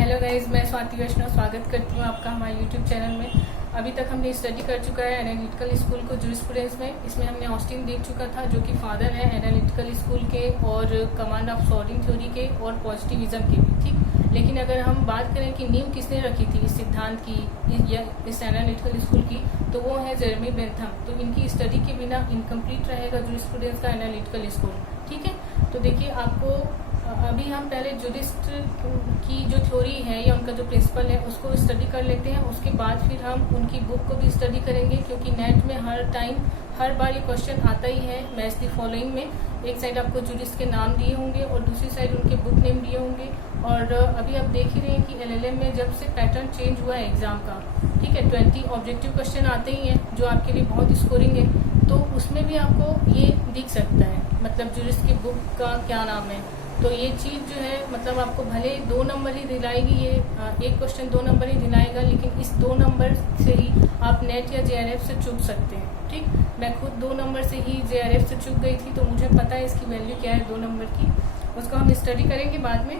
Hello guys, मैं स्वाति वैष्णव स्वागत करती हूँ आपका हमारे यूट्यूब चैनल में। अभी तक हमने स्टडी कर चुका है एनालिटिकल स्कूल को जूरिस्प्रूडेंस में। इसमें हमने ऑस्टिन देख चुका था जो कि फादर है एनालिटिकल स्कूल के और कमांड ऑफ सॉर्टिंग थ्योरी के और पॉजिटिविज्म के भी, ठीक। लेकिन अगर हम बात करें कि नींव किसने रखी थी इस सिद्धांत की या इस एनालिटिकल स्कूल की, तो वो है जेरेमी बेंथम। तो इनकी स्टडी के बिना इनकम्प्लीट रहेगा जूरिस्प्रूडेंस का एनालिटिकल स्कूल, ठीक है। तो देखिए, आपको अभी हम पहले जूरिस्ट की जो थ्योरी है या उनका जो प्रिंसिपल है उसको स्टडी कर लेते हैं। उसके बाद फिर हम उनकी बुक को भी स्टडी करेंगे, क्योंकि नेट में हर बार ये क्वेश्चन आता ही है। मैच द फॉलोइंग में एक साइड आपको जूरिस्ट के नाम दिए होंगे और दूसरी साइड उनके बुक नेम दिए होंगे। और अभी आप देख ही रहे हैं कि एलएलएम में जब से पैटर्न चेंज हुआ है एग्जाम का, ठीक है, 20 ऑब्जेक्टिव क्वेश्चन आते ही हैं जो आपके लिए बहुत स्कोरिंग है। तो उसमें भी आपको ये दिख सकता है, मतलब जूरिस्ट की बुक का क्या नाम है। तो ये चीज़ जो है, मतलब आपको भले 2 नंबर ही दिलाएगी, ये एक क्वेश्चन 2 नंबर ही दिलाएगा, लेकिन इस 2 नंबर से ही आप नेट या जेआरएफ से चूक सकते हैं, ठीक। मैं खुद 2 नंबर से ही जेआरएफ से चूक गई थी, तो मुझे पता है इसकी वैल्यू क्या है 2 नंबर की। उसको हम स्टडी करेंगे बाद में।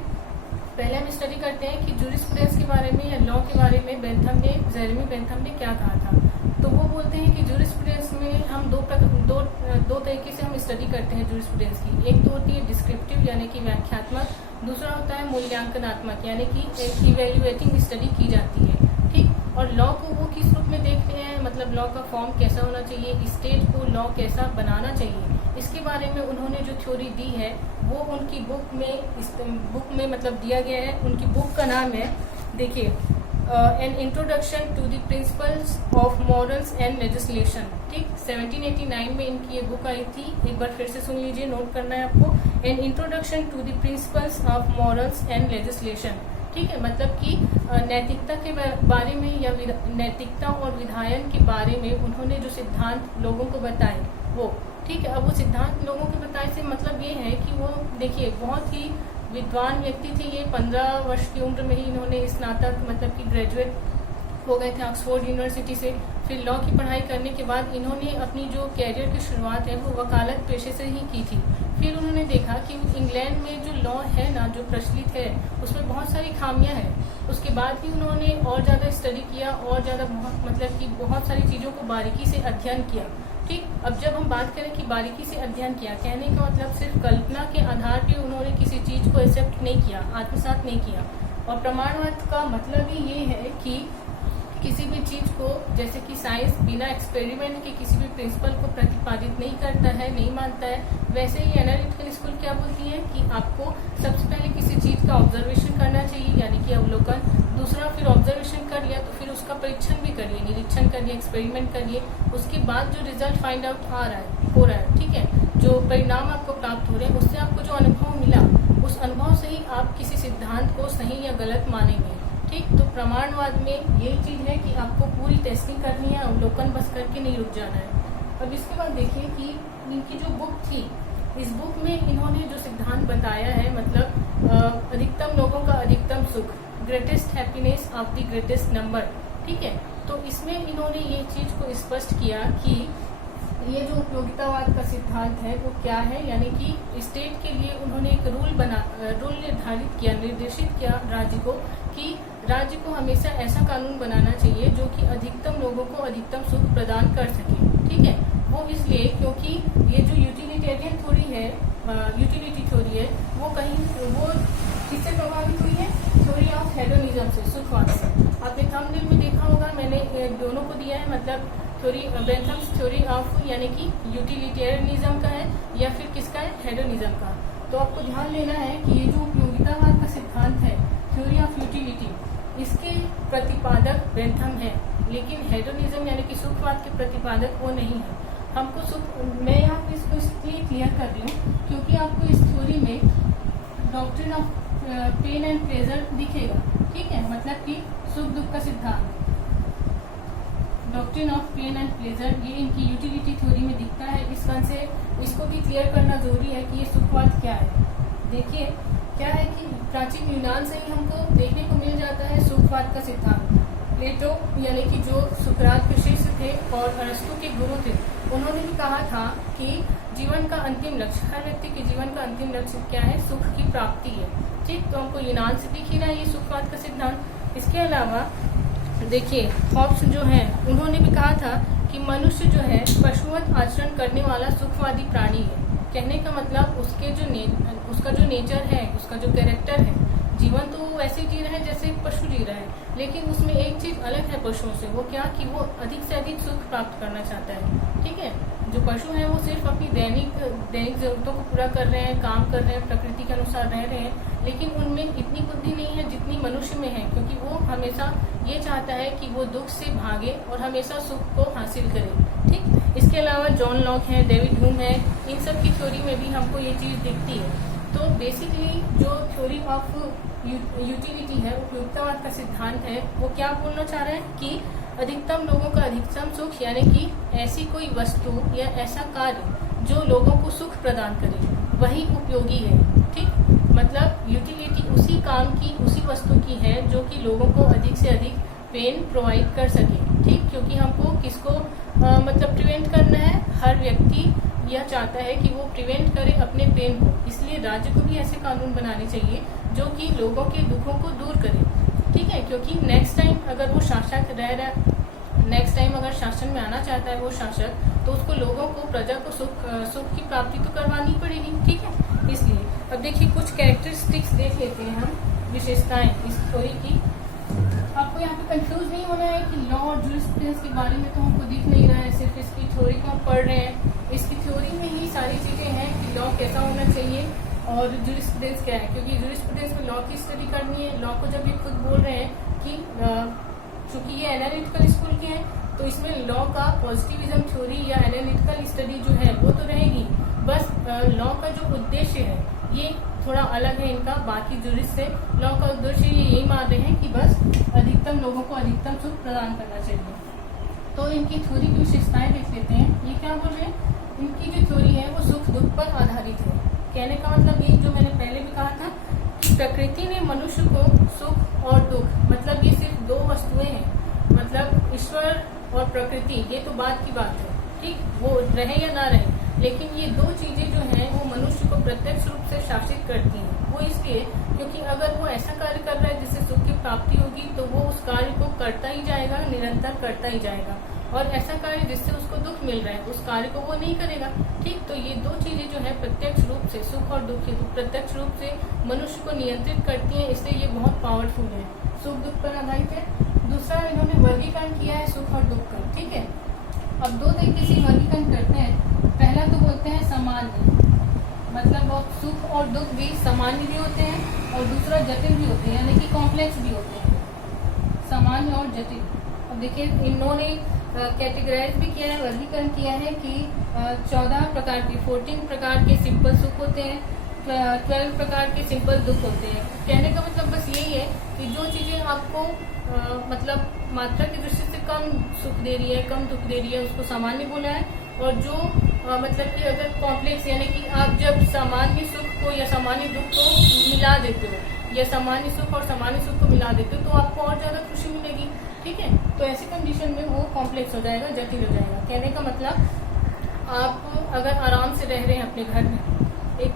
पहले हम स्टडी करते हैं कि जूरिस्प्रूडेंस के बारे में या लॉ के बारे में जेरेमी बेंथम ने क्या कहा था। तो वो बोलते हैं कि जूरिस्प्रूडेंस में हम दो तरीके से हम स्टडी करते हैं जूरिस्प्रूडेंस की। एक तो होती है डिस्क्रिप्टिव यानी कि व्याख्यात्मक, दूसरा होता है मूल्यांकनात्मक यानी कि एक इवेल्युएटिंग स्टडी की जाती है, ठीक। और लॉ को वो किस रूप में देखते हैं, मतलब लॉ का फॉर्म कैसा होना चाहिए, स्टेट को लॉ कैसा बनाना चाहिए, इसके बारे में उन्होंने जो थ्योरी दी है वो उनकी बुक में मतलब दिया गया है। उनकी बुक का नाम है, देखिए, an introduction to the principles of morals and legislation, ठीक। 1789 में इनकी ये बुक आई थी। एक बार फिर से सुन लीजिए, नोट करना है आपको। An introduction to the principles of morals and legislation, ठीक है। मतलब कि नैतिकता के बारे में या नैतिकता और विधायन के बारे में उन्होंने जो सिद्धांत लोगों को बताए वो, ठीक है। अब वो सिद्धांत लोगों को बताए से मतलब ये है कि वो, देखिए, बहुत ही विद्वान व्यक्ति थे ये। 15 वर्ष की उम्र में ही इन्होंने स्नातक मतलब कि ग्रेजुएट हो गए थे ऑक्सफोर्ड यूनिवर्सिटी से। फिर लॉ की पढ़ाई करने के बाद इन्होंने अपनी जो कैरियर की शुरुआत है वो वकालत पेशे से ही की थी। फिर उन्होंने देखा कि इंग्लैंड में जो लॉ है ना, जो प्रचलित है, उसमें बहुत सारी खामियां हैं। उसके बाद भी उन्होंने और ज़्यादा स्टडी किया और ज़्यादा मतलब कि बहुत सारी चीज़ों को बारीकी से अध्ययन किया, ठीक। अब जब हम बात करें कि बारीकी से अध्ययन किया, कहने का मतलब सिर्फ कल्पना के आधार पर उन्होंने किसी चीज़ को एक्सेप्ट नहीं किया, आत्मसात नहीं किया। और प्रमाणवाद का मतलब ही ये है कि किसी भी चीज को, जैसे कि साइंस बिना एक्सपेरिमेंट के किसी भी प्रिंसिपल को प्रतिपादित नहीं करता है, नहीं मानता है, वैसे ही एनालिटिकल स्कूल क्या बोलती है कि आपको सबसे पहले किसी चीज का ऑब्जर्वेशन करना चाहिए यानी कि अवलोकन। दूसरा, फिर ऑब्जर्वेशन कर लिया तो फिर उसका परीक्षण भी करिए, निरीक्षण करिए, एक्सपेरिमेंट करिए। उसके बाद जो रिजल्ट फाइंड आउट हो रहा है, ठीक है, जो परिणाम आपको प्राप्त हो रहे हैं, उससे आपको जो अनुभव मिला, उस अनुभव से ही आप किसी सिद्धांत को सही या गलत मानेंगे, ठीक। तो प्रमाणवाद में यही चीज है कि आपको पूरी टेस्टिंग करनी है, अवलोकन बस करके नहीं रुक जाना है। अब इसके बाद देखिए कि इनकी जो बुक थी, इस बुक में इन्होंने जो सिद्धांत बताया है, मतलब अधिकतम लोगों का अधिकतम सुख, greatest happiness of the greatest number, ठीक है। तो इसमें इन्होंने ये चीज को स्पष्ट किया कि ये जो उपयोगितावाद का सिद्धांत है वो क्या है, यानी कि स्टेट के लिए उन्होंने एक रूल निर्धारित किया, निर्देशित किया राज्य को कि राज्य को हमेशा ऐसा कानून बनाना चाहिए जो कि अधिकतम लोगों को अधिकतम सुख प्रदान कर सके, ठीक है। वो इसलिए क्योंकि ये जो यूटिलिटेरियन थ्योरी है, यूटिलिटी थ्योरी है, वो किससे प्रभावित हुई है, थ्योरी ऑफ हेडोनिज्म से, सुखवाद से। आपने थंबनेल में देखा होगा, मैंने दोनों को दिया है, मतलब थ्योरी बेंथम्स थ्योरी ऑफ यानी कि यूटिलिटेरियनिज्म का है या फिर किसका है, हेडोनिज्म का। तो आपको ध्यान देना है कि ये जो उपयोगितावाद का सिद्धांत है, थ्योरी ऑफ यूटिलिटी, इसके प्रतिपादक बेंथम है, लेकिन हेडोनिज्म यानी कि सुखवाद के प्रतिपादक वो नहीं है। हमको सुख, मैं यहाँ पे इसको इसलिए क्लियर कर रही हूँ क्योंकि आपको इस थ्योरी में doctrine of pain and pleasure दिखेगा, ठीक है, मतलब कि सुख दुख का सिद्धांत, doctrine of pain and pleasure, ये इनकी यूटिलिटी थ्योरी में दिखता है। इस कारण से इसको भी क्लियर करना जरूरी है कि ये सुखवाद क्या है। देखिए क्या है कि प्राचीन यूनान से ही हमको देखने को मिल जाता है सुखवाद का सिद्धांत। प्लेटो यानी कि जो सुकरात के शिष्य थे और अरस्तु के गुरु थे, उन्होंने भी कहा था कि जीवन का अंतिम लक्ष्य, हर व्यक्ति के जीवन का अंतिम लक्ष्य क्या है, सुख की प्राप्ति है, ठीक, तो हमको यूनान से दिख ही रहा है ये सुखवाद का सिद्धांत। इसके अलावा देखिए हॉब्स जो है उन्होंने भी कहा था कि मनुष्य जो है पशुवत आचरण करने वाला सुखवादी प्राणी है। कहने का मतलब उसका जो नेचर है, उसका जो कैरेक्टर है, जीवन तो वो वैसे जी रहा है जैसे एक पशु जी रहा है, लेकिन उसमें एक चीज अलग है पशुओं से। वो क्या कि वो अधिक से अधिक सुख प्राप्त करना चाहता है। ठीक है, जो पशु है वो सिर्फ अपनी दैनिक जरूरतों को पूरा कर रहे हैं, काम कर रहे हैं, प्रकृति के अनुसार रह रहे हैं, लेकिन उनमें इतनी बुद्धि नहीं है जितनी मनुष्य में है, क्योंकि वो हमेशा ये चाहता है कि वो दुख से भागे और हमेशा सुख को हासिल करे। ठीक, इसके अलावा जॉन लॉक है, डेविड ह्यूम है, इन सब की थ्योरी में भी हमको ये चीज दिखती है। तो बेसिकली जो थ्योरी ऑफ यूटिलिटी है, उपयोगितावाद का सिद्धांत है, वो क्या बोलना चाह रहा है कि अधिकतम लोगों का अधिकतम सुख, यानी कि ऐसी कोई वस्तु या ऐसा कार्य जो लोगों को सुख प्रदान करे, वही उपयोगी है। ठीक, मतलब यूटिलिटी उसी काम की, उसी वस्तु की है जो कि लोगों को अधिक से अधिक पेन प्रोवाइड कर सके। ठीक, क्योंकि हमको किसको मतलब प्रिवेंट करना है, हर व्यक्ति यह चाहता है कि वो प्रिवेंट करे अपने पेन को, इसलिए राज्य को भी ऐसे कानून बनाने चाहिए जो कि लोगों के दुखों को दूर करे। ठीक है, क्योंकि नेक्स्ट टाइम अगर वो शासक नेक्स्ट टाइम अगर शासन में आना चाहता है वो शासक, तो उसको लोगों को, प्रजा को सुख की प्राप्ति तो करवानी पड़ेगी। ठीक है, इसलिए अब देखिए कुछ कैरेक्टरिस्टिक्स देख लेते हैं हम, विशेषताएं इस थ्योरी की। आपको यहाँ पे कंफ्यूज नहीं होना है कि लॉ और जूरिस्प्रूडेंस के बारे में तो हमको दिख नहीं रहा है, सिर्फ इसकी थ्योरी को हम पढ़ रहे हैं। इसकी थ्योरी में ही सारी चीजें हैं कि लॉ कैसा होना चाहिए और जूरिस्प्रूडेंस क्या है, क्योंकि जूरिस्प्रूडेंस में लॉ की स्टडी करनी है। लॉ को जब ये खुद बोल रहे हैं कि चूंकि ये एनालिटिकल स्कूल के हैं, तो इसमें लॉ का पॉजिटिविज्म थ्योरी या एनालिटिकल स्टडी जो है वो तो रहेगी, बस लॉ का जो उद्देश्य है ये थोड़ा अलग है इनका बाकी जूरिस्ट से। लॉ का उद्देश्य ये यही मान रहे हैं कि बस अधिकतम लोगों को अधिकतम सुख प्रदान करना चाहिए। तो इनकी थ्योरी की विशेषताएं देख लेते हैं। ये क्या बोल रहे हैं, इनकी जो थ्योरी है वो सुख दुख पर आधारित है। कहने का मतलब ये जो मैंने पहले भी कहा था कि प्रकृति ने मनुष्य को सुख और दुख, मतलब ये सिर्फ दो वस्तुएं हैं, मतलब ईश्वर और प्रकृति, ये तो बात की बात है। ठीक, वो रहे या ना रहे, लेकिन ये दो चीजें जो हैं वो मनुष्य को प्रत्यक्ष रूप से शासित करती हैं। वो इसलिए क्योंकि अगर वो ऐसा कार्य कर रहा है जिससे सुख की प्राप्ति होगी, तो वो उस कार्य को करता ही जाएगा, निरंतर करता ही जाएगा, और ऐसा कार्य जिससे उसको दुख मिल रहा है उस कार्य को वो नहीं करेगा। ठीक, तो ये दो चीजें जो है प्रत्यक्ष रूप से, सुख और दुख, प्रत्यक्ष रूप से मनुष्य को नियंत्रित करती हैं, इसलिए ये बहुत पावरफुल है, सुख दुख पर आधारित है। दूसरा इन्होंने वर्गीकरण किया है सुख और दुख का। ठीक है, अब दो तरीके से वर्गीकरण करते हैं। पहला तो बोलते हैं सामान्य, मतलब सुख और दुख भी सामान्य भी होते हैं और दूसरा जटिल भी होते हैं, यानी कि कॉम्प्लेक्स भी होते हैं, सामान्य और जटिल। अब देखिए इन्होंने कैटेगराइज भी किया है, वर्गीकरण किया है कि 14 प्रकार के, 14 प्रकार के सिंपल सुख होते हैं, 12 प्रकार के सिंपल दुख होते हैं। कहने का मतलब बस यही है कि जो चीजें आपको मतलब मात्रा की दृष्टि से कम सुख दे रही है, कम दुख दे रही है, उसको सामान्य बोला है। और जो मतलब कि अगर कॉम्प्लेक्स, यानी कि आप जब सामान्य सुख को या सामान्य दुख को मिला देते हो, या सामान्य सुख और सामान्य सुख को मिला देते हो, तो आपको और ज्यादा खुशी मिलेगी। ठीक है, तो ऐसी कंडीशन में वो कॉम्प्लेक्स हो जाएगा, जटिल हो जाएगा। कहने का मतलब आप अगर आराम से रह रहे हैं अपने घर में, एक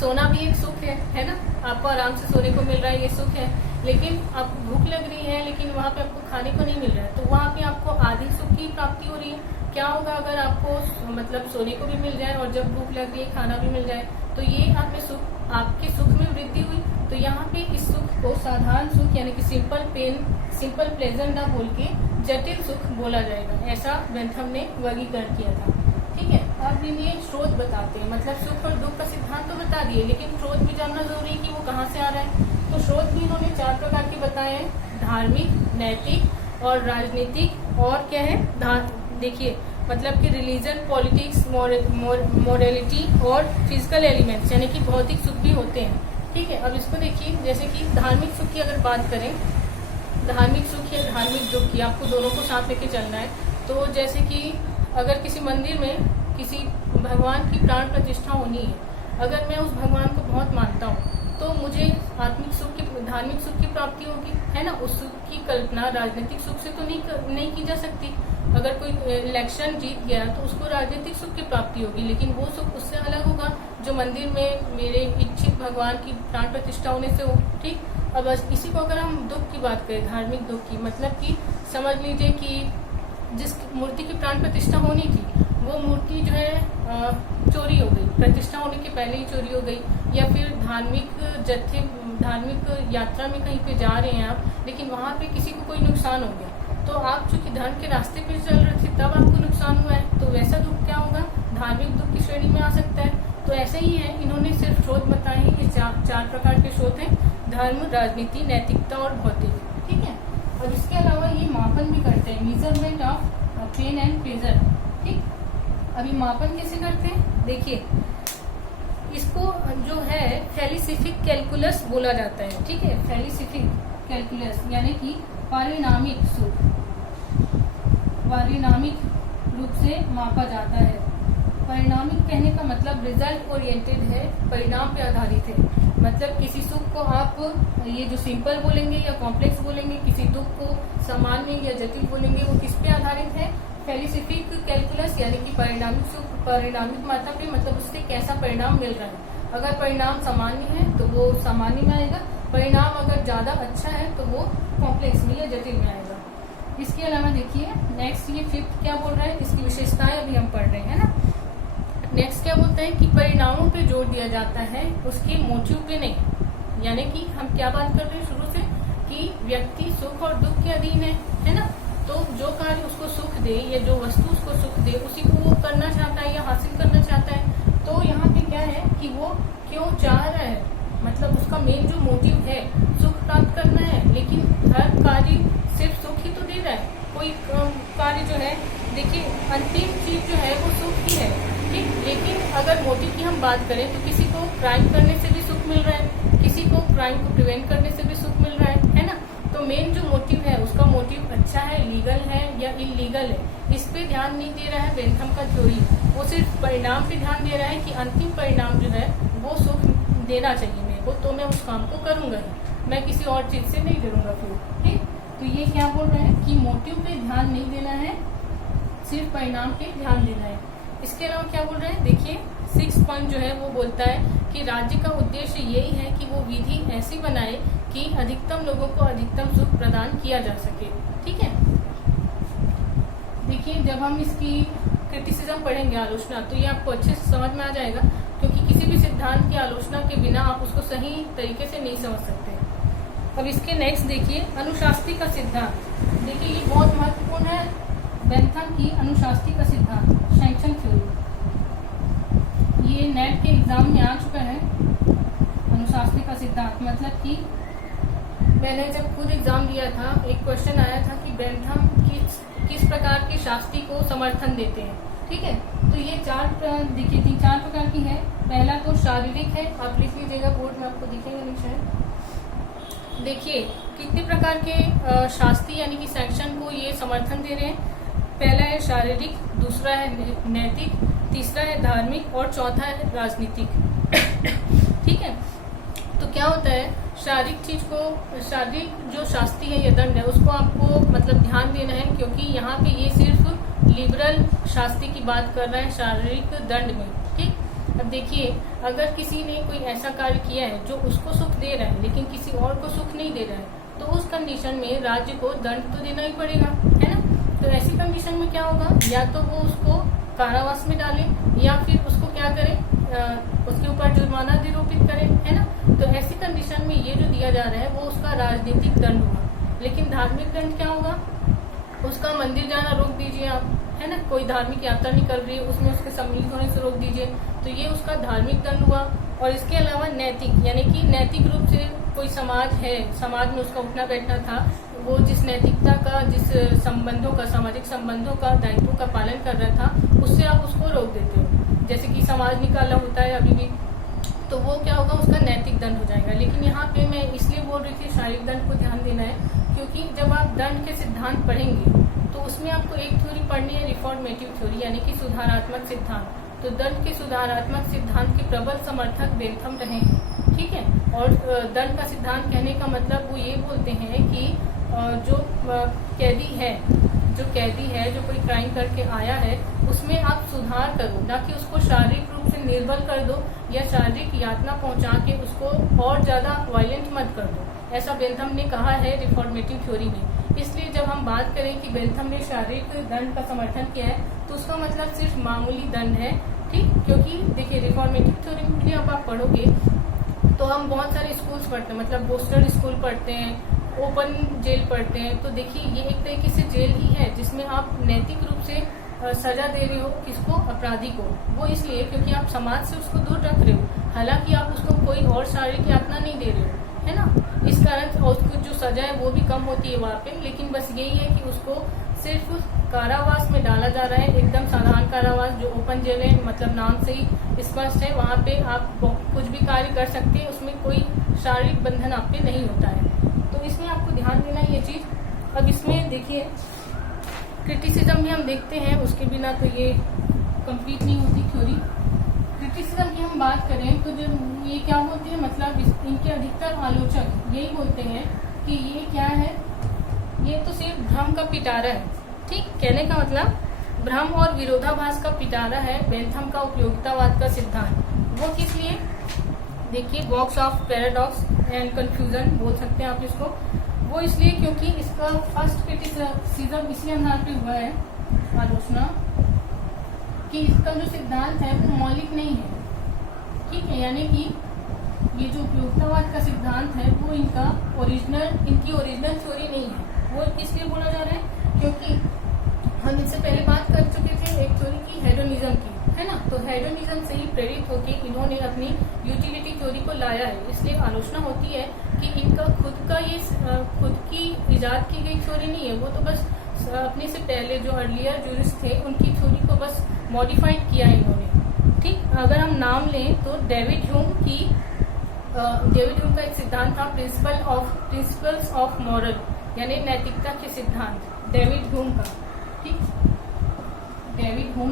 सोना भी एक सुख है ना, आपको आराम से सोने को मिल रहा है, ये सुख है। लेकिन आपको भूख लग रही है, लेकिन वहाँ पे आपको खाने को नहीं मिल रहा है, तो वहाँ पे आपको आधी सुख की प्राप्ति हो रही है। क्या होगा अगर आपको मतलब सोने को भी मिल जाए और जब भूख लग रही है खाना भी मिल जाए, तो ये आपके सुख में वृद्धि हुई। तो यहाँ पे इस सुख को साधारण सुख, यानी कि सिंपल प्लेजर ना बोल के जटिल सुख बोला जाएगा, ऐसा बेंथम ने वर्गीकरण किया था। ठीक है, अब इन्हें स्रोत बताते हैं, मतलब सुख और दुख का सिद्धांत तो बता दिए, लेकिन स्रोत भी जानना जरूरी है कि वो कहाँ से आ रहा है। तो स्रोत भी इन्होंने 4 प्रकार के बताए हैं, धार्मिक, नैतिक और राजनीतिक, और क्या है देखिए मतलब कि रिलीजन, पॉलिटिक्स, मोरलिटी और फिजिकल एलिमेंट्स, यानी कि भौतिक सुख भी होते हैं। ठीक है, अब इसको देखिए, जैसे कि धार्मिक सुख की अगर बात करें, धार्मिक सुख या धार्मिक दुख की, आपको दोनों को साथ लेके चलना है। तो जैसे कि अगर किसी मंदिर में किसी भगवान की प्राण प्रतिष्ठा होनी है, अगर मैं उस भगवान को बहुत मानता हूँ, तो मुझे आत्मिक सुख की, धार्मिक सुख की प्राप्ति होगी, है ना। उस सुख की कल्पना राजनीतिक सुख से तो नहीं की जा सकती। अगर कोई इलेक्शन जीत गया तो उसको राजनीतिक सुख की प्राप्ति होगी, लेकिन वो सुख उससे अलग होगा जो मंदिर में मेरे इच्छित भगवान की प्राण प्रतिष्ठा होने से हो। ठीक, अब इसी को अगर हम दुख की बात करें, धार्मिक दुख की, मतलब कि समझ लीजिए कि जिस मूर्ति की प्राण प्रतिष्ठा होनी थी वो मूर्ति जो है चोरी हो गई, प्रतिष्ठा होने के पहले ही चोरी हो गई, या फिर धार्मिक यात्रा में कहीं पे जा रहे हैं आप, लेकिन वहाँ पे किसी को कोई नुकसान हो गया, तो आप चूंकि धर्म के रास्ते पे चल रहे थे तब आपको नुकसान हुआ है, तो वैसा दुख क्या होगा, धार्मिक दुख की श्रेणी में आ सकता है। तो ऐसे ही है, इन्होंने सिर्फ स्रोत बताए हैं कि चार प्रकार के स्रोत हैं, धर्म, राजनीति, नैतिकता और भौतिक। ठीक है, और इसके अलावा ये मापन भी करते हैं, measurement of pain and pleasure. ठीक, अभी मापन कैसे करते हैं, देखिए इसको जो है फेलिसिफिक कैलकुलस बोला जाता है। ठीक है, फेलिसिफिक कैलकुलस यानी कि पारिणामिक रूप से मापा जाता है। परिणामिक कहने का मतलब रिजल्ट ओरिएंटेड है, परिणाम पे आधारित है। मतलब किसी सुख को आप ये जो सिंपल बोलेंगे या कॉम्प्लेक्स बोलेंगे, किसी दुख को सामान्य या जटिल बोलेंगे, वो किस पे आधारित है, फेलिसिफिक कैलकुलस यानी कि परिणामिक सुख, परिणामिक मात्रा पे, मतलब उससे कैसा परिणाम मिल रहा है। अगर परिणाम सामान्य है तो वो सामान्य में आएगा, परिणाम अगर ज्यादा अच्छा है तो वो कॉम्प्लेक्स में या जटिल में आएगा। इसके अलावा देखिए नेक्स्ट ये फिफ्थ क्या बोल रहा है, इसकी विशेषताएं अभी हम पढ़ रहे हैं ना। नेक्स्ट क्या बोलते हैं कि परिणामों पे जोर दिया जाता है, उसके मोटिव पे नहीं। यानी कि हम क्या बात कर रहे हैं शुरू से कि व्यक्ति सुख और दुख के अधीन है ना। तो जो कार्य उसको सुख दे या जो वस्तु उसको सुख दे उसी को वो करना चाहता है या हासिल करना चाहता है। तो यहाँ पे क्या है कि वो क्यों चाह रहा है, मतलब उसका मेन जो मोटिव है सुख प्राप्त करना है, लेकिन हर कार्य सिर्फ सुख ही तो दे रहा है। कोई कार्य जो है, देखिए अंतिम चीज जो है वो सुख ही है। ठीक, लेकिन अगर मोटिव की हम बात करें तो किसी को क्राइम करने से भी सुख मिल रहा है, किसी को क्राइम को प्रिवेंट करने से भी सुख मिल रहा है ना। तो मेन जो मोटिव है उसका मोटिव अच्छा है, लीगल है या इलीगल है, इस पे ध्यान नहीं दे रहा है बेंथम का थ्योरी। वो सिर्फ परिणाम पे ध्यान दे रहा है कि अंतिम परिणाम जो है वो सुख देना चाहिए मेरे को, तो मैं उस काम को करूंगा ही, मैं किसी और चीज से नहीं डरूंगा फिर। ठीक, तो ये क्या बोल रहे हैं कि मोटिव पे ध्यान नहीं देना है, सिर्फ परिणाम पे ध्यान देना है। इसके अलावा क्या बोल रहे हैं, देखिए 6 पॉइंट जो है वो बोलता है कि राज्य का उद्देश्य यही है कि वो विधि ऐसी बनाए कि अधिकतम लोगों को अधिकतम सुख प्रदान किया जा सके। ठीक है, देखिए जब हम इसकी क्रिटिसिज्म पढ़ेंगे, आलोचना, तो ये आपको अच्छे से समझ में आ जाएगा, क्योंकि किसी भी सिद्धांत की आलोचना के बिना आप उसको सही तरीके से नहीं समझ सकते। अब इसके नेक्स्ट देखिए अनुशास्त्री का सिद्धांत। देखिए ये बहुत महत्वपूर्ण है, बेंथम की अनुशास्त्री का सिद्धांत, सैंक्शन थ्योरी। ये नेट के एग्जाम में आ चुका है। अनुशास्त्री का सिद्धांत मतलब कि मैंने जब खुद एग्जाम दिया था, एक क्वेश्चन आया था कि बेंथम किस प्रकार के शास्त्री को समर्थन देते हैं। ठीक है, तो ये देखिए 4 प्रकार की है। पहला तो शारीरिक है, आप लिख लीजिएगा, बोर्ड में आपको दिखेगा नहीं शायद। देखिए कितने प्रकार के शास्त्री यानी कि सैंक्शन को ये समर्थन दे रहे हैं। पहला है शारीरिक, दूसरा है नैतिक, तीसरा है धार्मिक और चौथा है राजनीतिक। ठीक है, तो क्या होता है शारीरिक जो शास्त्री है या दंड है उसको आपको मतलब ध्यान देना है, क्योंकि यहाँ पे ये सिर्फ लिबरल शास्त्री की बात कर रहा है शारीरिक दंड में। ठीक, अब देखिए अगर किसी ने कोई ऐसा कार्य किया है जो उसको सुख दे रहा है लेकिन किसी और को सुख नहीं दे रहा है, तो उस कंडीशन में राज्य को दंड तो देना ही पड़ेगा, है ना। तो ऐसी कंडीशन में क्या होगा, या तो वो उसको कारावास में डाले या फिर उसको क्या करे, उसके ऊपर जुर्माना निरूपित करे, है ना। तो ऐसी कंडीशन में ये जो दिया जा रहा है वो उसका राजनीतिक दंड होगा। लेकिन धार्मिक दंड क्या होगा, उसका मंदिर जाना रोक दीजिए आप, है ना, कोई धार्मिक यात्रा नहीं कर रही है उसमें उसके सम्मिलित होने से रोक दीजिए, तो ये उसका धार्मिक दंड हुआ। और इसके अलावा नैतिक, यानी कि नैतिक रूप से कोई समाज है, समाज में उसका उठना बैठना था, वो जिस नैतिकता का, जिस संबंधों का, सामाजिक संबंधों का, दायित्वों का पालन कर रहा था, उससे आप उसको रोक देते हो। जैसे कि समाज निकाला होता है अभी भी, तो वो क्या होगा, उसका नैतिक दंड हो जाएगा। लेकिन यहाँ पे मैं इसलिए बोल रही थी शारीरिक दंड को ध्यान देना है, क्योंकि जब आप दंड के सिद्धांत पढ़ेंगे तो उसमें आपको एक थ्योरी पढ़नी है, रिफॉर्मेटिव थ्योरी, यानी कि सुधारात्मक सिद्धांत। तो दंड के सुधारात्मक सिद्धांत के प्रबल समर्थक बेंथम रहे हैं। ठीक है, और दंड का सिद्धांत कहने का मतलब वो ये बोलते हैं कि जो कैदी है, जो कोई क्राइम करके आया है, उसमें आप सुधार करो, ना कि उसको शारीरिक रूप से निर्बल कर दो या शारीरिक यातना पहुंचा के उसको और ज्यादा वायलेंट मत कर दो, ऐसा बेंथम ने कहा है रिफॉर्मेटिव थ्योरी में। इसलिए जब हम बात करें कि बेंथम ने शारीरिक दंड का समर्थन किया है तो उसका मतलब सिर्फ मामूली दंड है, ठीक। क्योंकि देखिए रिफॉर्मेटिव थ्योरी में भी अब आप पढ़ोगे तो हम बहुत सारे स्कूल्स पढ़ते हैं, मतलब बोस्टन स्कूल पढ़ते हैं, ओपन जेल पढ़ते हैं। तो देखिए ये एक तरीके से जेल ही है जिसमें आप नैतिक रूप से सजा दे रहे हो किसको, अपराधी को। वो इसलिए क्योंकि आप समाज से उसको दूर रख रहे हो, हालांकि आप उसको कोई और शारीरिक यातना नहीं दे रहे हो, है ना। इस कारण उसको जो सजा है वो भी कम होती है वहाँ पे, लेकिन बस यही है कि उसको सिर्फ कारावास में डाला जा रहा है, एकदम साधारण कारावास जो ओपन जेल है, मतलब नाम से ही स्पष्ट है। वहाँ पे आप कुछ भी कार्य कर सकते हैं, उसमें कोई शारीरिक बंधन आप पे नहीं होता है। तो इसमें आपको ध्यान देना ये चीज। अब इसमें देखिए क्रिटिसिज्म भी हम देखते हैं, उसके बिना तो ये कंप्लीट नहीं होती थ्योरी। क्रिटिसिज्म की हम बात करें तो जो ये क्या बोलते हैं, मतलब इनके अधिकतर आलोचक यही बोलते हैं कि ये क्या है, ये तो सिर्फ भ्रम का पिटारा है, ठीक। कहने का मतलब भ्रम और विरोधाभास का पिटारा है बेंथम का उपयोगितावाद का सिद्धांत। वो किस लिए, देखिए box of paradox and confusion बोल सकते हैं आप इसको। वो इसलिए क्योंकि इसका फर्स्ट क्रिटिसिज्म इसी आधार पे हुआ है, आलोचना, कि इसका जो सिद्धांत है वो मौलिक नहीं है, ठीक है। यानी कि ये जो उपयोगितावाद का सिद्धांत है वो इनकी ओरिजिनल थ्योरी नहीं है। वो इसलिए बोला जा रहा है क्योंकि हम इससे पहले बात कर चुके थे एक थ्योरी की, हेडोनिज्म की, है ना। तो हेडोनिज्म से ही प्रेरित होकर इन्होंने अपनी यूटिलिटी थ्योरी को लाया है। इसलिए आलोचना होती है कि इनका खुद की इजाद की गई थ्योरी नहीं है, वो तो बस अपने से पहले जो अर्लियर जूरिस्ट थे उनकी थ्योरी को बस मॉडिफाइड किया है इन्होंने, ठीक। अगर हम नाम लें तो डेविड ह्यूम का एक सिद्धांत था प्रिंसिपल्स ऑफ मॉरल, यानी नैतिकता के सिद्धांत, डेविड ह्यूम का, ठीक। डेविड ह्यूम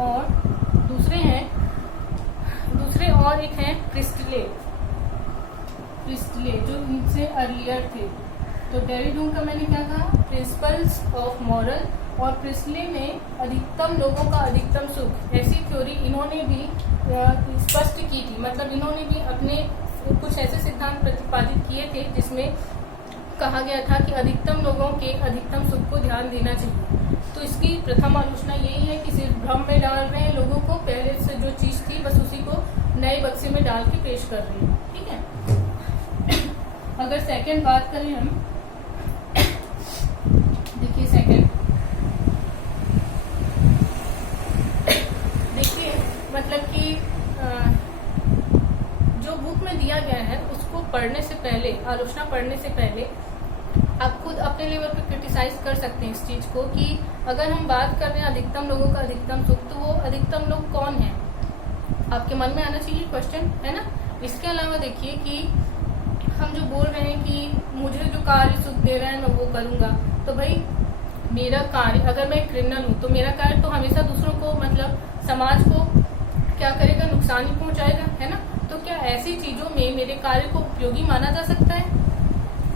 और दूसरे और एक हैं प्रिस्टले जो इनसे अर्लियर थे। तो डेविड ह्यूम का मैंने क्या कहा, प्रिंसिपल्स ऑफ मॉरल, और प्रिस्टले ने अधिकतम लोगों का अधिकतम सुख, ऐसी थ्योरी इन्होंने भी स्पष्ट की थी। मतलब इन्होंने भी अपने कुछ ऐसे सिद्धांत प्रतिपादित किए थे जिसमें कहा गया था कि अधिकतम लोगों के अधिकतम सुख को ध्यान देना चाहिए। तो इसकी प्रथम आलोचना यही है कि सिर्फ भ्रम में डाल रहे हैं लोगों को, पहले से जो चीज थी बस उसी को नए बक्से में डाल के पेश कर रहे हैं, ठीक है। अगर सेकंड बात करें हम, देखिए सेकंड, देखिए मतलब कि जो बुक में दिया गया है उसको पढ़ने से पहले, आलोचना पढ़ने से पहले आप खुद अपने लेवल पे क्रिटिसाइज कर सकते हैं इस चीज को कि अगर हम बात कर रहे हैं अधिकतम लोगों का अधिकतम सुख, तो वो अधिकतम लोग कौन है, आपके मन में आना चाहिए क्वेश्चन, है ना। इसके अलावा देखिए कि हम जो बोल रहे हैं कि मुझे जो कार्य सुख दे रहा है मैं वो करूंगा, तो भाई मेरा कार्य, अगर मैं क्रिमिनल हूँ तो मेरा कार्य तो हमेशा दूसरों को, मतलब समाज को क्या करेगा, नुकसान ही पहुंचाएगा, है ना। तो क्या ऐसी चीजों में मेरे कार्य को उपयोगी माना जा सकता है,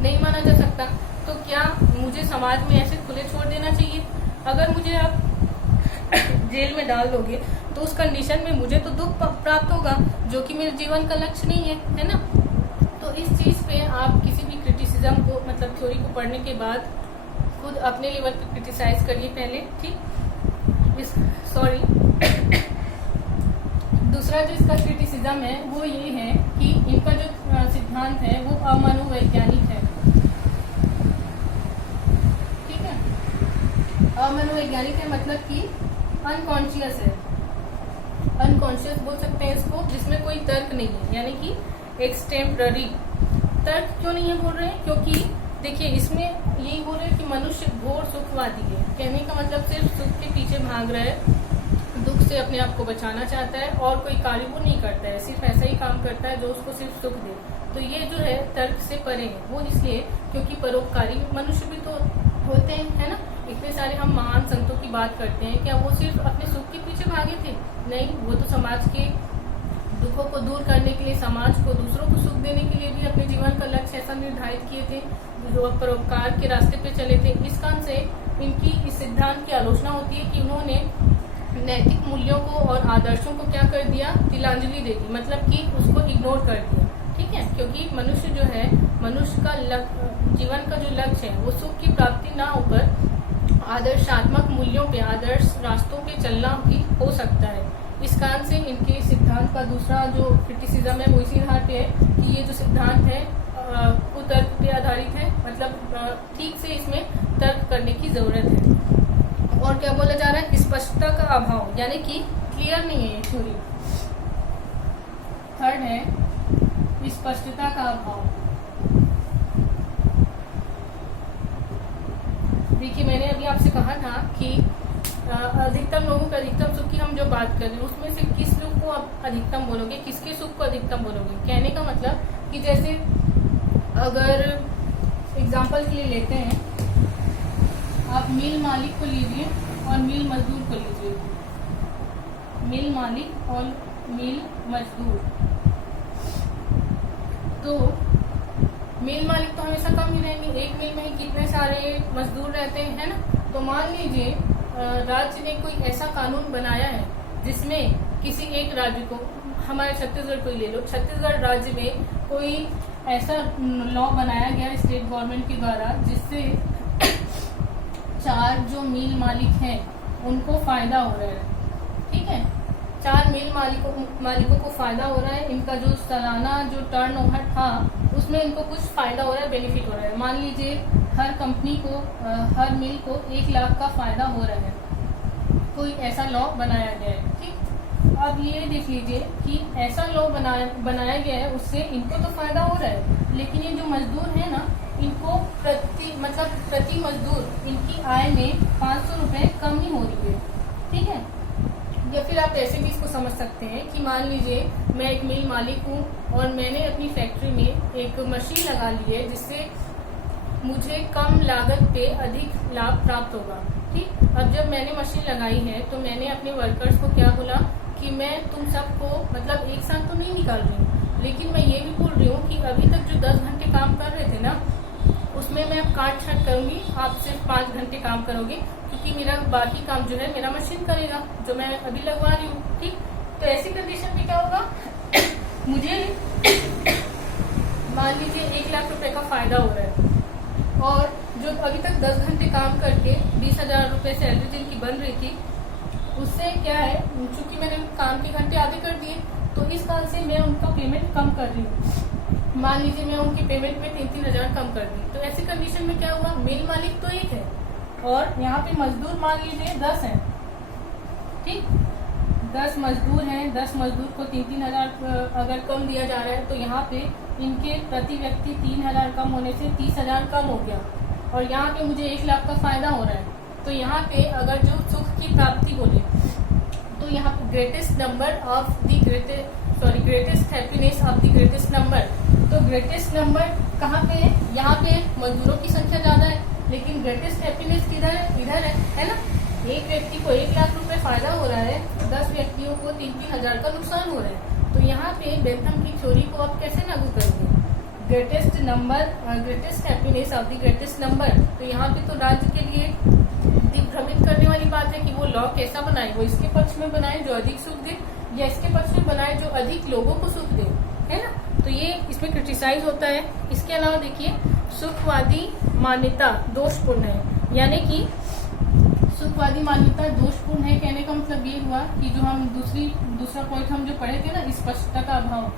नहीं माना जा सकता। तो क्या मुझे समाज में ऐसे खुले छोड़ देना चाहिए? अगर मुझे आप जेल में डाल दोगे तो उस कंडीशन में मुझे तो दुख प्राप्त होगा, जो कि मेरे जीवन का लक्ष्य नहीं है ना। तो इस चीज पे आप किसी भी क्रिटिसिज्म को, मतलब थ्योरी को पढ़ने के बाद खुद अपने लेवल पे क्रिटिसाइज करिए पहले, ठीक। दूसरा जो इसका क्रिटिसिज्म है वो ये है कि इनका जो सिद्धांत है वो अमनोवैज्ञानिक है, ठीक है। अमनोवैज्ञानिक है मतलब कि अनकॉन्शियस है, अनकॉन्शियस बोल सकते हैं इसको, जिसमें कोई तर्क नहीं है, यानी कि एक्सटेम्पररी। तर्क क्यों नहीं है बोल रहे हैं, क्योंकि देखिए इसमें यही बोल रहे हैं कि मनुष्य घोर सुखवादी है। कहने का मतलब सिर्फ सुख के पीछे भाग रहा है, दुख से अपने आप को बचाना चाहता है और कोई कार्य वो नहीं करता है, सिर्फ ऐसा ही काम करता है जो उसको सिर्फ सुख दे। तो ये जो है तर्क से परे है। वो इसलिए क्योंकि परोपकारी मनुष्य भी तो होते हैं, है ना। इतने सारे हम महान संतों की बात करते हैं, क्या वो सिर्फ अपने सुख के पीछे भागे थे? नहीं, वो तो समाज के दुखों को दूर करने के लिए, समाज को, दूसरों को सुख देने के लिए भी अपने जीवन का लक्ष्य ऐसा निर्धारित किए थे, जो परोपकार के रास्ते पे चले थे। इस कारण से इनकी इस सिद्धांत की आलोचना होती है कि उन्होंने नैतिक मूल्यों को और आदर्शों को क्या कर दिया, तिलांजलि दे दी, मतलब कि उसको इग्नोर कर दिया। ठीक है, क्योंकि मनुष्य जो है, मनुष्य का जीवन का जो लक्ष्य है वो सुख की प्राप्ति ना होकर आदर्शात्मक मूल्यों पे, आदर्श रास्तों पे चलना भी हो सकता है। इस कारण से इनके सिद्धांत का दूसरा जो क्रिटिसिज्म है वो इसी आधार पे है कि ये जो सिद्धांत है वो तर्क पे आधारित है, मतलब ठीक से इसमें तर्क करने की जरूरत है। और क्या बोला जा रहा है, स्पष्टता का अभाव, यानी कि क्लियर नहीं है ये थ्योरी। थर्ड है स्पष्टता का अभाव। देखिए, मैंने अभी आपसे कहा था कि अधिकतम लोगों के अधिकतम सुख की हम जो बात कर रहे हैं उसमें से किस सुख को आप अधिकतम बोलोगे, किसके सुख को अधिकतम बोलोगे। कहने का मतलब कि जैसे अगर एग्जाम्पल के लिए लेते हैं, आप मिल मालिक को लीजिए और मिल मजदूर को लीजिए। मिल मालिक और मिल मजदूर, तो मिल मालिक तो हमेशा कम ही रहेंगे, एक मिल में ही कितने सारे मजदूर रहते हैं, है ना। तो मान लीजिए राज्य ने कोई ऐसा कानून बनाया है जिसमें किसी एक राज्य को, हमारे छत्तीसगढ़ को ही ले लो, छत्तीसगढ़ राज्य में कोई ऐसा लॉ बनाया गया स्टेट गवर्नमेंट के द्वारा जिससे 4 जो मिल मालिक हैं उनको फायदा हो रहा है। ठीक है, 4 मिल मालिकों को फायदा हो रहा है। इनका जो सालाना जो टर्नओवर था उसमें इनको कुछ फायदा हो रहा है, बेनिफिट हो रहा है। मान लीजिए हर कंपनी को, हर मिल को 1 लाख का फायदा हो रहा है, कोई ऐसा लॉ बनाया गया है। ठीक, अब ये देख लीजिए कि ऐसा लॉ बनाया गया है, उससे इनको तो फायदा हो रहा है, लेकिन ये जो मजदूर है ना, इनको प्रति मजदूर इनकी आय में 500 रुपए कम ही हो रही है। ठीक है, या फिर आप ऐसे भी इसको समझ सकते हैं कि मान लीजिए मैं एक मिल मालिक हूँ और मैंने अपनी फैक्ट्री में एक मशीन लगा ली है जिससे मुझे कम लागत पे अधिक लाभ प्राप्त होगा। ठीक, अब जब मैंने मशीन लगाई है तो मैंने अपने वर्कर्स को क्या बोला कि मैं तुम सबको, मतलब एक साथ तो नहीं निकाल रही हूँ, लेकिन मैं ये भी बोल रही हूँ कि अभी तक जो 10 घंटे काम कर रहे थे ना, उसमें मैं अब काट छाट करूंगी, आप सिर्फ 5 घंटे काम करोगे, क्योंकि मेरा बाकी काम जो है मेरा मशीन करेगा जो मैं अभी लगवा रही हूँ। ठीक, तो ऐसी कंडीशन में क्या होगा मुझे मान लीजिए 1 लाख रुपए का फायदा हो रहा है, और जो अभी तक 10 घंटे काम करके 20,000 रुपए सैलरी जिनकी बन रही थी, उससे क्या है, चूंकि मैंने काम के घंटे आधे कर दिए, तो इस कारण से मैं उनका पेमेंट कम कर रही हूँ। मान लीजिए मैं उनकी पेमेंट में 3-3 हजार कम कर दी, तो ऐसी कंडीशन में क्या हुआ, मिल मालिक तो 1 है और यहाँ पे मजदूर मान लीजिए 10 है। ठीक, 10 मजदूर हैं, 10 मजदूर को 3-3 हजार अगर कम दिया जा रहा है, तो यहाँ पे इनके प्रति व्यक्ति 3,000 कम होने से 30,000 कम हो गया, और यहाँ पे मुझे 1 लाख का फायदा हो रहा है। तो यहाँ पे अगर जो सुख की प्राप्ति बोले तो यहाँ पे greatest happiness of the greatest number, तो ग्रेटेस्ट नंबर कहाँ पे है, यहाँ पे मजदूरों की संख्या ज्यादा है, लेकिन ग्रेटेस्ट हैप्पीनेस किधर है, इधर है ना। एक व्यक्ति को 1 लाख रुपए फायदा हो रहा है, 10 व्यक्तियों को 3-3 हजार का नुकसान हो रहा है। तो यहाँ पे बेंथम की थ्योरी को आप कैसे लागू करोगे, greatest number, greatest happiness of the greatest number. तो यहाँ पे तो राज्य के लिए दिग्भ्रमित करने वाली बात है कि वो लॉ कैसा बनाए, वो इसके पक्ष में बनाए जो अधिक सुख दे, या इसके पक्ष में बनाए जो अधिक लोगों को सुख दे, है ना। तो ये इसमें क्रिटिसाइज होता है। इसके अलावा देखिए, सुखवादी मान्यता दोषपूर्ण है, यानी कि सुखवादी मान्यता दोषपूर्ण है, कहने का मतलब ये हुआ कि जो हम दूसरा पॉइंट हम जो पढ़े थे ना, स्पष्टता का अभाव,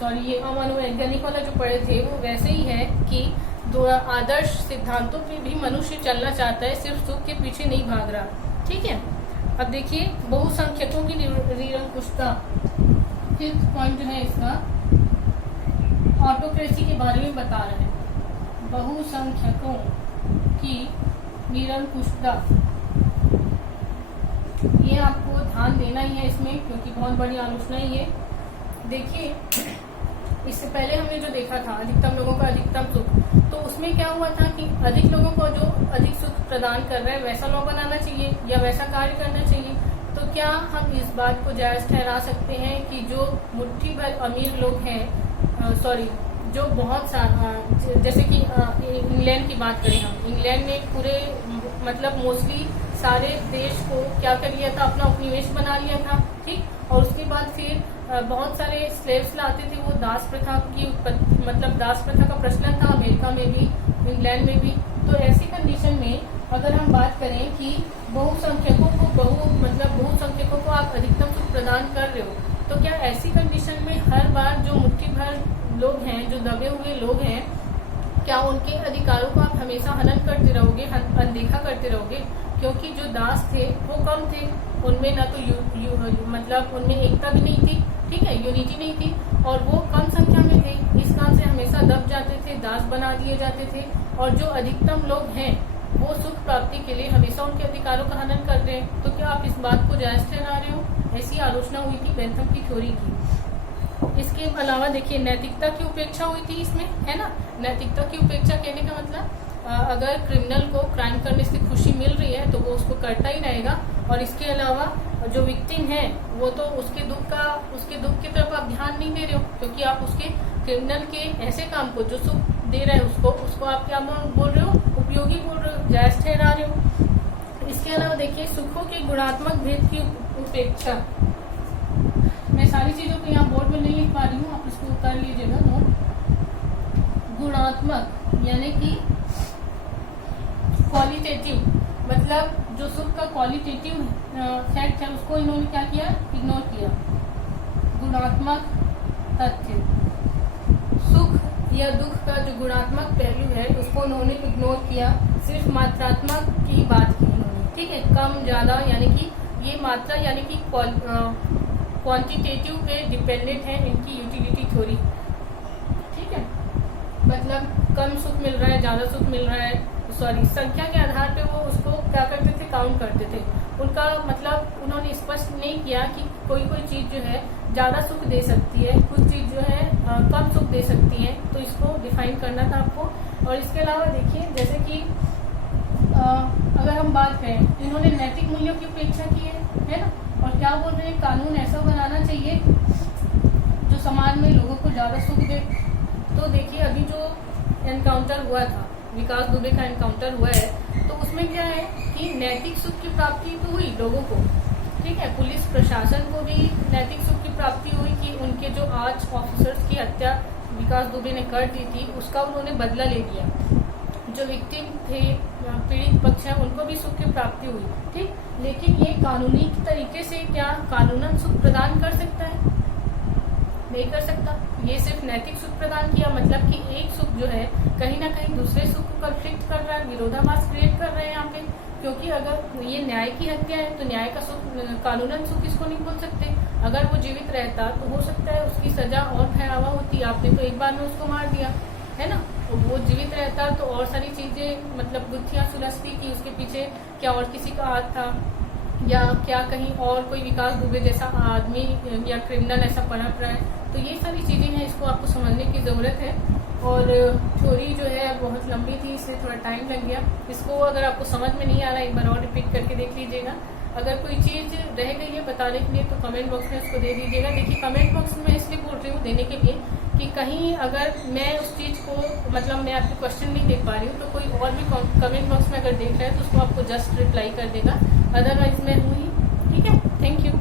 सॉरी ये अमनोवैज्ञानिक वाला जो पढ़े थे वो वैसे ही है कि दो आदर्श सिद्धांतों पे भी मनुष्य चलना चाहता है, सिर्फ सुख के पीछे नहीं भाग रहा। ठीक है, अब देखिए बहुसंख्यकों की निरंकुशता, 5th पॉइंट जो है इसका ऑटोक्रेसी के बारे में बता रहे हैं। बहुसंख्यकों की निरंकुशता, ये आपको ध्यान देना ही है इसमें, क्योंकि बहुत बड़ी आलोचना ही है। देखिए, इससे पहले हमने जो देखा था अधिकतम लोगों का अधिकतम सुख, तो उसमें क्या हुआ था कि अधिक लोगों को जो अधिक सुख प्रदान कर रहा है वैसा लॉ बनाना चाहिए या वैसा कार्य करना चाहिए। तो क्या हम इस बात को जायज ठहरा सकते हैं कि जो मुट्ठी भर अमीर लोग हैं, जो बहुत सारा, जैसे कि इंग्लैंड की बात करें हम, इंग्लैंड ने पूरे मतलब मोस्टली सारे देश को क्या कर लिया था, अपना उपनिवेश बना लिया था, ठीक। और उसके बाद फिर बहुत सारे स्लेव्स लाते थे, वो दास प्रथा की मतलब दास प्रथा का प्रचलन था अमेरिका में भी, इंग्लैंड में भी। तो ऐसी कंडीशन में अगर हम बात करें कि बहुसंख्यकों को बहुसंख्यकों को आप अधिकतम सुख प्रदान कर रहे हो, तो क्या ऐसी कंडीशन में हर बार जो मुट्ठी भर लोग हैं, जो दबे हुए लोग हैं, क्या उनके अधिकारों को आप हमेशा हनन करते रहोगे, अनदेखा करते रहोगे? क्योंकि जो दास थे वो कम थे, उनमें ना तो मतलब उनमें एकता भी नहीं थी, ठीक है, यूनिटी नहीं थी, और वो कम संख्या में थे। इस काम से हमेशा दब जाते थे, दास बना दिए जाते थे। और जो अधिकतम लोग हैं वो सुख प्राप्ति के लिए हमेशा उनके अधिकारों का हनन कर रहे हैं। तो क्या आप इस बात को जायज ठहरा रहे हो? ऐसी आलोचना हुई थी बेंथम की थ्योरी की। इसके अलावा देखिए नैतिकता की उपेक्षा हुई थी इसमें, है ना। नैतिकता की उपेक्षा कहने का मतलब अगर क्रिमिनल को क्राइम करने से खुशी मिल रही है तो वो उसको करता ही रहेगा। और इसके अलावा जो विक्टिम है वो तो उसके दुख की तरफ आप ध्यान नहीं दे रहे हो, क्योंकि आप उसके क्रिमिनल के ऐसे काम को जो सुख दे रहे हैं उसको आप क्या बोल रहे हो, उपयोगी बोल रहे हो, जायज ठहरा रहे हो। इसके अलावा देखिए सुखों के गुणात्मक भेद की उपेक्षा। मैं सारी चीजों को यहाँ बोर्ड में नहीं लिख पा रही हूँ, आप इसको कर लीजिएगा नोट। गुणात्मक यानी कि क्वालिटेटिव, मतलब जो सुख का क्वालिटेटिव फैक्ट है उसको इन्होंने क्या किया, इग्नोर किया। गुणात्मक तथ्य, सुख या दुख का जो गुणात्मक पहलू है उसको उन्होंने इग्नोर किया, सिर्फ मात्रात्मक की बात की उन्होंने, ठीक है। कम ज्यादा यानी कि ये मात्रा यानी कि क्वांटिटेटिव पे डिपेंडेंट है इनकी यूटिलिटी थ्योरी, ठीक है। मतलब कम सुख मिल रहा है, ज्यादा सुख मिल रहा है, संख्या के आधार पे वो उसको क्या करते थे, काउंट करते थे। उनका मतलब उन्होंने स्पष्ट नहीं किया कि कोई चीज जो है ज्यादा सुख दे सकती है, कुछ चीज जो है कम सुख दे सकती है, तो इसको डिफाइन करना था आपको। और इसके अलावा देखिए जैसे कि अगर हम बात करें, इन्होंने नैतिक मूल्यों की उपेक्षा की है ना। और क्या बोल रहे हैं, कानून ऐसा बनाना चाहिए जो समाज में लोगों को ज्यादा सुख दे। तो देखिए अभी जो एनकाउंटर हुआ था, विकास दुबे का एनकाउंटर हुआ है, तो उसमें क्या है कि नैतिक सुख की प्राप्ति तो हुई लोगों को, ठीक है। पुलिस प्रशासन को भी नैतिक सुख की प्राप्ति हुई कि उनके जो 8 ऑफिसर्स की हत्या विकास दुबे ने कर दी थी उसका उन्होंने बदला ले लिया। जो विक्टिम थे, पीड़ित पक्ष है, उनको भी सुख की प्राप्ति हुई, ठीक। लेकिन ये कानूनी तरीके से क्या कानूनन सुख प्रदान कर सकता है? नहीं कर सकता। ये सिर्फ नैतिक सुख प्रदान किया, मतलब कि एक सुख जो है कहीं ना कहीं दूसरे सुख को कन्फ्लिक्ट कर रहा है, विरोधाभास क्रिएट कर रहे हैं यहाँ पे। क्योंकि अगर ये न्याय की हत्या है तो न्याय का सुख, कानूनन सुख इसको नहीं बोल सकते। अगर वो जीवित रहता तो हो सकता है उसकी सजा और भयावह होती। आपने तो एक बार में उसको मार दिया, है ना। तो वो जीवित रहता तो और सारी चीजें मतलब गुत्थियां सुलझती कि उसके पीछे क्या और किसी का हाथ था, या क्या कहीं और कोई विकास दुबे जैसा आदमी या क्रिमिनल ऐसा पनप रहा है। तो ये सारी चीजें हैं, इसको आपको समझने की जरूरत है। और थ्योरी जो है बहुत लंबी थी, इसलिए थोड़ा टाइम लग गया। इसको अगर आपको समझ में नहीं आ रहा है एक बार और रिपीट करके देख लीजिएगा। अगर कोई चीज रह गई है बताने के लिए तो कमेंट बॉक्स में उसको दे दीजिएगा। देखिए कमेंट बॉक्स में इसलिए बोल रही हूँ देने के लिए कि कहीं अगर मैं उस चीज को मतलब मैं आपके क्वेश्चन नहीं देख पा रही हूँ तो कोई और भी कमेंट बॉक्स में अगर देख रहा है तो उसको आपको जस्ट रिप्लाई कर देगा। अदरवाइज मैं हूँ ही, ठीक है। Thank you.